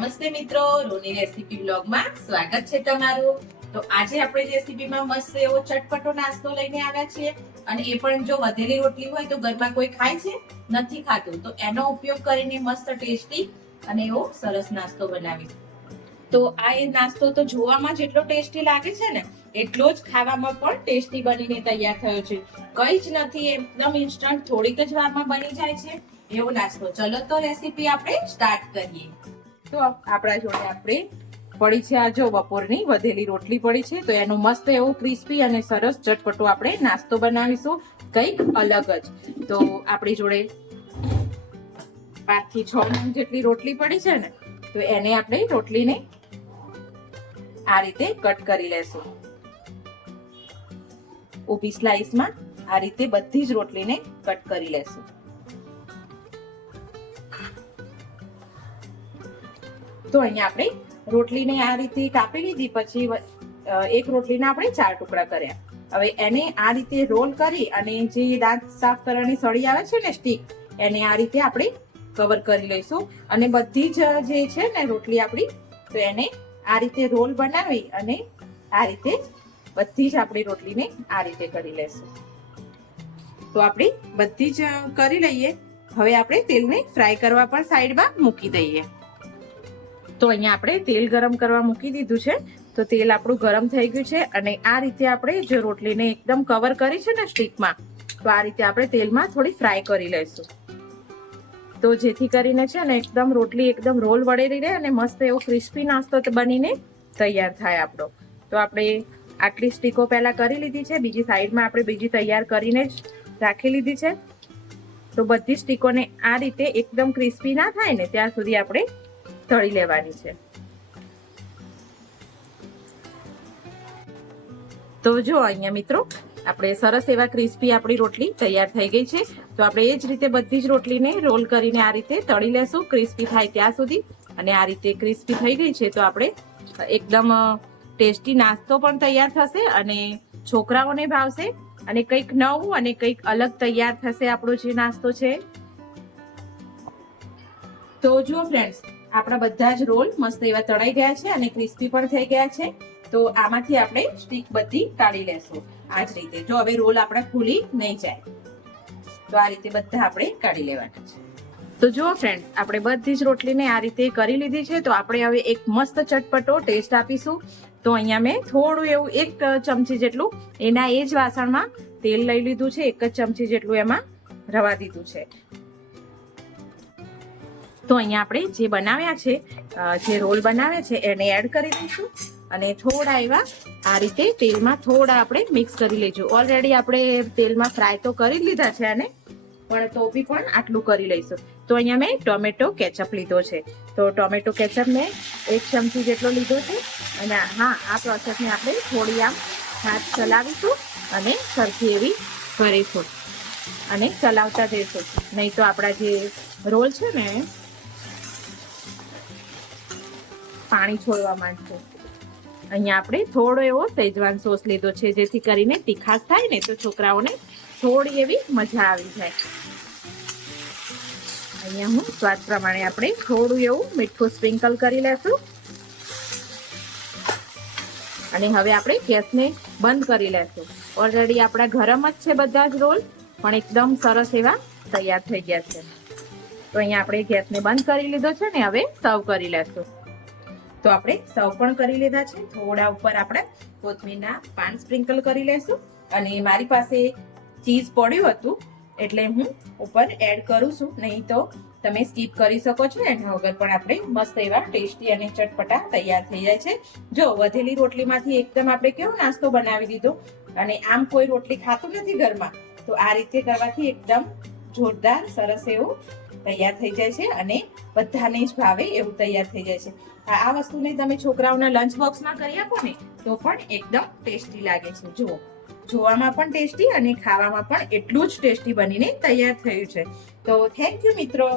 નમસ્તે મિત્રો, રોની રેસીપી બ્લોગમાં સ્વાગત છે તમારું। તો આજે આપણે રેસીપીમાં મસ્ત એવો ચટપટો નાસ્તો લઈને આવ્યા છીએ અને એ પણ જો વધેલી રોટલી હોય તો ઘરમાં કોઈ ખાય છે નથી ખાતું તો એનો ઉપયોગ કરીને મસ્ત ટેસ્ટી અને એવો સરસ નાસ્તો બનાવી। તો આ એ નાસ્તો તો જોવામાં જેટલો ટેસ્ટી લાગે છે ને એટલો જ ખાવામાં પણ ટેસ્ટી બનીને તૈયાર થયો છે। કઈ જ નથી, એકદમ ઇન્સ્ટન્ટ થોડીક જ વારમાં બની જાય છે એવો નાસ્તો। ચલો તો રેસીપી આપણે સ્ટાર્ટ કરીએ। તો આપણા જોડે આપણે પડી છે આ જો બપોરની વધેલી રોટલી પડી છે તો એનો મસ્ત એવો ક્રિસ્પી અને સરસ ચટપટો આપણે નાસ્તો બનાવીશું કંઈક અલગ જ। તો આપણી જોડે 5 થી 6 નંગ જેટલી રોટલી પડી છે ને તો એને આપણે રોટલીને આ રીતે કટ કરી લેશું। ઊભી સ્લાઇસમાં આ રીતે બધી જ રોટલીને કટ કરી લેશું। તો અહીંયા આપણે રોટલીને આ રીતે કાપી લીધી, પછી એક રોટલીના આપણે 4 ટુકડા કર્યા। હવે એને આ રીતે રોલ કરી અને જે દાંત સાફ કરવાની સળી આવે છે ને સ્ટીક, એને આ રીતે આપણે કવર કરી લઈશું અને બધી જ જે છે ને રોટલી આપણી તો એને આ રીતે રોલ બનાવી અને આ રીતે બધી જ આપણી રોટલીને આ રીતે કરી લેશું। તો આપણી બધી જ કરી લઈએ। હવે આપણે તેલને ફ્રાય કરવા પણ સાઈડમાં મૂકી દઈએ। તો અહીંયા આપણે તેલ ગરમ કરવા મૂકી દીધું છે। તો તેલ આપણું ગરમ થઈ ગયું છે અને આ રીતે આપણે જે રોટલીને એકદમ કવર કરી છે ને સ્ટીકમાં, તો આ રીતે આપણે તેલમાં થોડી ફ્રાય કરી લઈશું। તો જેથી કરીને છે ને એકદમ રોટલી એકદમ રોલ વળેલી રહે અને મસ્ત એવો ક્રિસ્પી નાસ્તો બનીને તૈયાર થાય આપણો। તો આપણે આટલી સ્ટીકો પહેલા કરી લીધી છે, બીજી સાઈડમાં આપણે બીજી તૈયાર કરીને જ રાખી લીધી છે। તો બધી સ્ટીકોને આ રીતે એકદમ ક્રિસ્પી ના થાય ને ત્યાં સુધી આપણે તળી લેવાની છે। તો જો અહીંયા મિત્રો આપણે સરસ એવા ક્રિસ્પી આપણી રોટલી તૈયાર થઈ ગઈ છે। તો આપણે એ જ રીતે બધી જ રોટલીને રોલ કરીને આ રીતે તળી લેશું ક્રિસ્પી થાય ત્યાં સુધી। અને આ રીતે ક્રિસ્પી થઈ ગઈ છે તો આપણે એકદમ ટેસ્ટી નાસ્તો પણ તૈયાર થશે અને છોકરાઓને ભાવશે અને કંઈક નવું અને કંઈક અલગ તૈયાર થશે આપણો જે નાસ્તો છે। તો જો ફ્રેન્ડ્સ, આપણા બધા જ રોલ મસ્ત એવા તળાઈ ગયા છે અને ક્રિસ્પી પણ થઈ ગયા છે। તો આમાંથી આપણે સ્ટીક બધી કાઢી લેશું આ જ રીતે। જો હવે રોલ આપણા ખુલી નહીં જાય તો આ રીતે બધા આપણે કાઢી લેવાના છે। તો જો ફ્રેન્ડ્સ, આપણે બધી જ રોટલીને આ રીતે કરી લીધી છે। તો આપણે હવે એક મસ્ત ચટપટો ટેસ્ટ આપીશું। તો અહીંયા મેં થોડું એવું 1 ચમચી જેટલું એના એ જ વાસણમાં તેલ લઈ લીધું છે, 1 જ ચમચી જેટલું એમાં રવા દીધું છે। તો અહીંયા આપણે જે બનાવ્યા છે, જે રોલ બનાવ્યા છે એને એડ કરી દઈશું અને થોડા એવા આ રીતે તેલમાં થોડા આપણે મિક્સ કરી લેજો। ઓલરેડી આપણે તેલમાં ફ્રાય તો કરી લીધા છે અને પણ તો બી પણ આટલું કરી લઈશું। તો અહીંયા મેં ટોમેટો કેચઅપ લીધો છે। તો ટોમેટો કેચઅપ મેં 1 ચમચી જેટલો લીધો છે અને હા, આ પ્રોસેસને આપણે થોડી આમ હાથ ચલાવીશું અને સરખી એવી કરીશું અને ચલાવતા જઈશું, નહીં તો આપણા જે રોલ છે ને પાણી છોડવા માંડશે। અહીંયા આપણે થોડો એવો શેઝવાન સોસ લીધો છે જેથી કરીને તીખાશ થાય ને તો છોકરાઓને થોડી એવી મજા આવી જાય। અહીંયા હું સ્વાદ પ્રમાણે આપણે થોડું એવું મીઠું સ્પ્રિંકલ કરી લેશું અને હવે આપણે ગેસને બંધ કરી લેશું। ઓલરેડી આપણા ગરમ જ છે બધા જ રોલ, પણ એકદમ સરસ એવા તૈયાર થઈ ગયા છે। તો અહીંયા આપણે ગેસને બંધ કરી લીધો છે ને હવે સર્વ કરી લેશું। તો આપણે સર્વ પણ કરી લીધા છે। થોડા ઉપર આપણે કોથમીરના પાન સ્પ્રિંકલ કરી લેશું અને મારી પાસે ચીઝ પડ્યું હતું એટલે હું ઉપર એડ કરું છું, નહીં તો તમે સ્કીપ કરી શકો છો। એના વગર પણ આપણે મસ્ત એવા ટેસ્ટી અને ચટપટા તૈયાર થઈ જાય છે। જો વધેલી રોટલીમાંથી એકદમ આપણે કેવો નાસ્તો બનાવી દીધો અને આમ કોઈ રોટલી ખાતું નથી ઘરમાં, તો આ રીતે કરવાથી એકદમ જોરદાર સરસ એવું તૈયાર થઈ જાય છે અને બધાને જ ભાવે એવું તૈયાર થઈ જાય છે। આ વસ્તુને તમે છોકરાઓના લંચ બોક્સમાં કરી આપો ને તો પણ એકદમ ટેસ્ટી લાગે છે। જુઓ, જોવામાં પણ ટેસ્ટી અને ખાવામાં પણ એટલું જ ટેસ્ટી બનીને તૈયાર થયું છે। તો થેન્ક યુ મિત્રો।